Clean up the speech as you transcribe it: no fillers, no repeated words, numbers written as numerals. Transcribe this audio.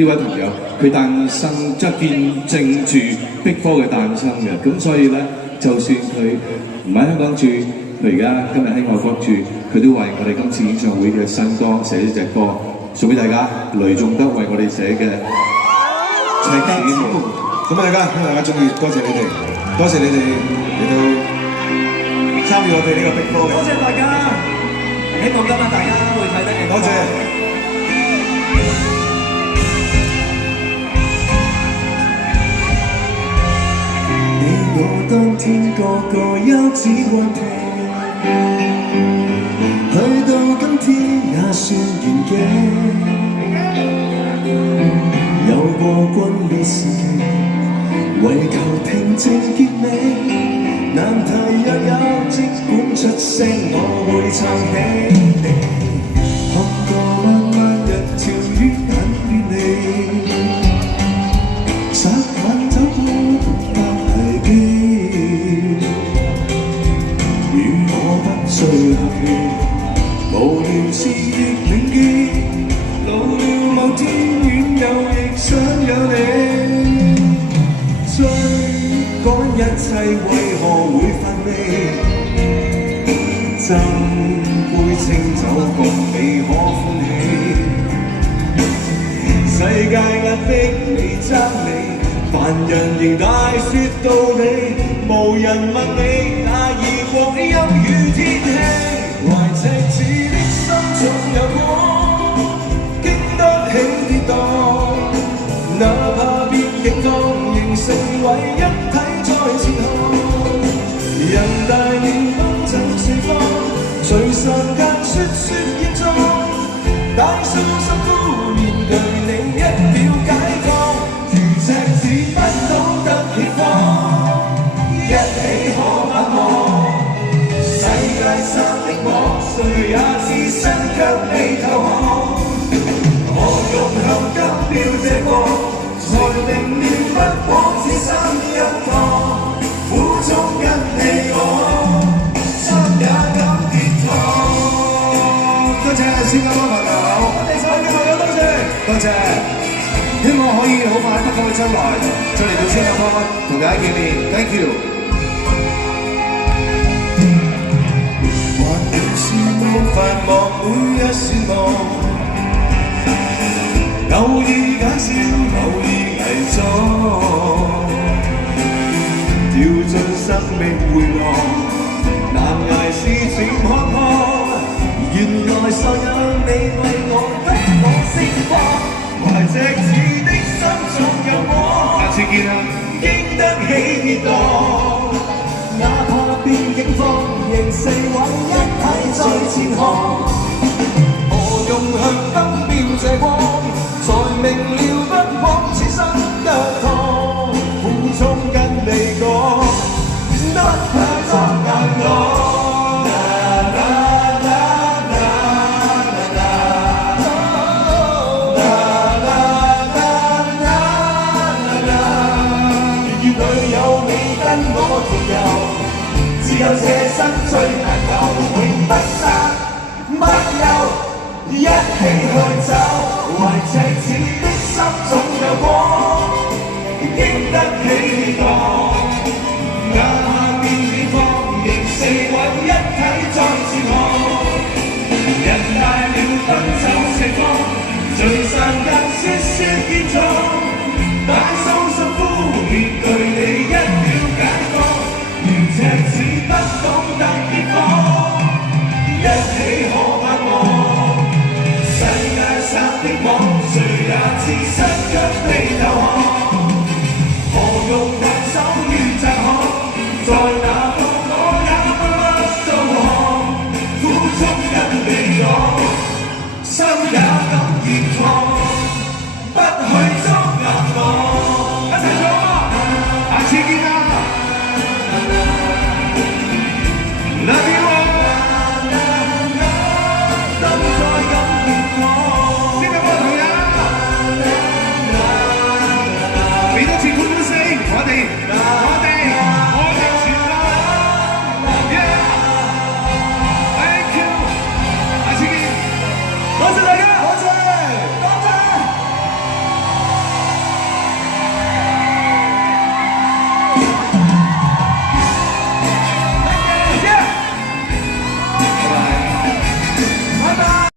呢位朋友，佢誕生即係見證住Big 4嘅誕生嘅，咁所以咧，就算佢唔喺香港住，佢而家今日喺外國住，佢都為我哋今次演唱會嘅新歌寫咗隻歌，送俾大家。雷頌德為我哋寫嘅《赤子夢》。咁啊，大家希望大家中意，多謝你哋，多謝你哋嚟到參與我哋呢個Big 4嘅。多謝大家，希望今晚大家會睇得多謝。你我當天個個休止幻聽，去到今天也算完結。有過轟烈時期，為求平靜結尾，難題若有，即管出聲，我會撐起你。看過漫漫日條於眼別離，霎眼走過不危機，與我不需客氣，無聊事亦銘記，老了某天遠遊亦想有你。追趕一切為何會乏味？斟杯清酒共你可歡喜。世界壓迫你爭你，凡人仍大說道理，無人問你那異國陰雨天氣。懷赤子的心總有光，經得起跌宕，哪怕變境況，仍成為一體在前行。人大了奔走四方，隨神間說說現狀，大數十夫面對你一秒解放，如赤子不懂得協放，一起可把望。世界上的我，誰也置身卻未投降。我用向金標這光，才明了不枉此生一趟，苦衷跟你講，心也敢跌宕。多謝新加坡朋友，我哋所有嘅朋友多謝，多謝。希望可以好快不久嘅將來再嚟到新加坡同大家見面 ，Thank you。還是冇繁忙每一線路，偶爾假笑，偶爾偽裝，掉進生命回廊，難捱是全看看。原來所有你為我給我釋放，懷赤子的心總有我。下次見啦，經得起跌宕，哪怕變境況，仍四位一體在前行。何用向燈標這光，才明了不枉此生一趟，苦衷跟你講，不怕作硬朗。只有這生最難求，永不散不休，一起去走。懷赤子的心總有光，經得起跌宕，哪怕變境況，仍四位一體在前行。人大了奔走四方，聚散間說說現狀，大數十夫面對你一秒解放。如赤子不懂得協放，一起可把望。世界上的我，誰也置身卻未投降。何用挽手於窄巷，在那度我也不導航。苦衷跟你講，心也敢熱創，不去裝硬朗。一齊唱啊！下次見啦！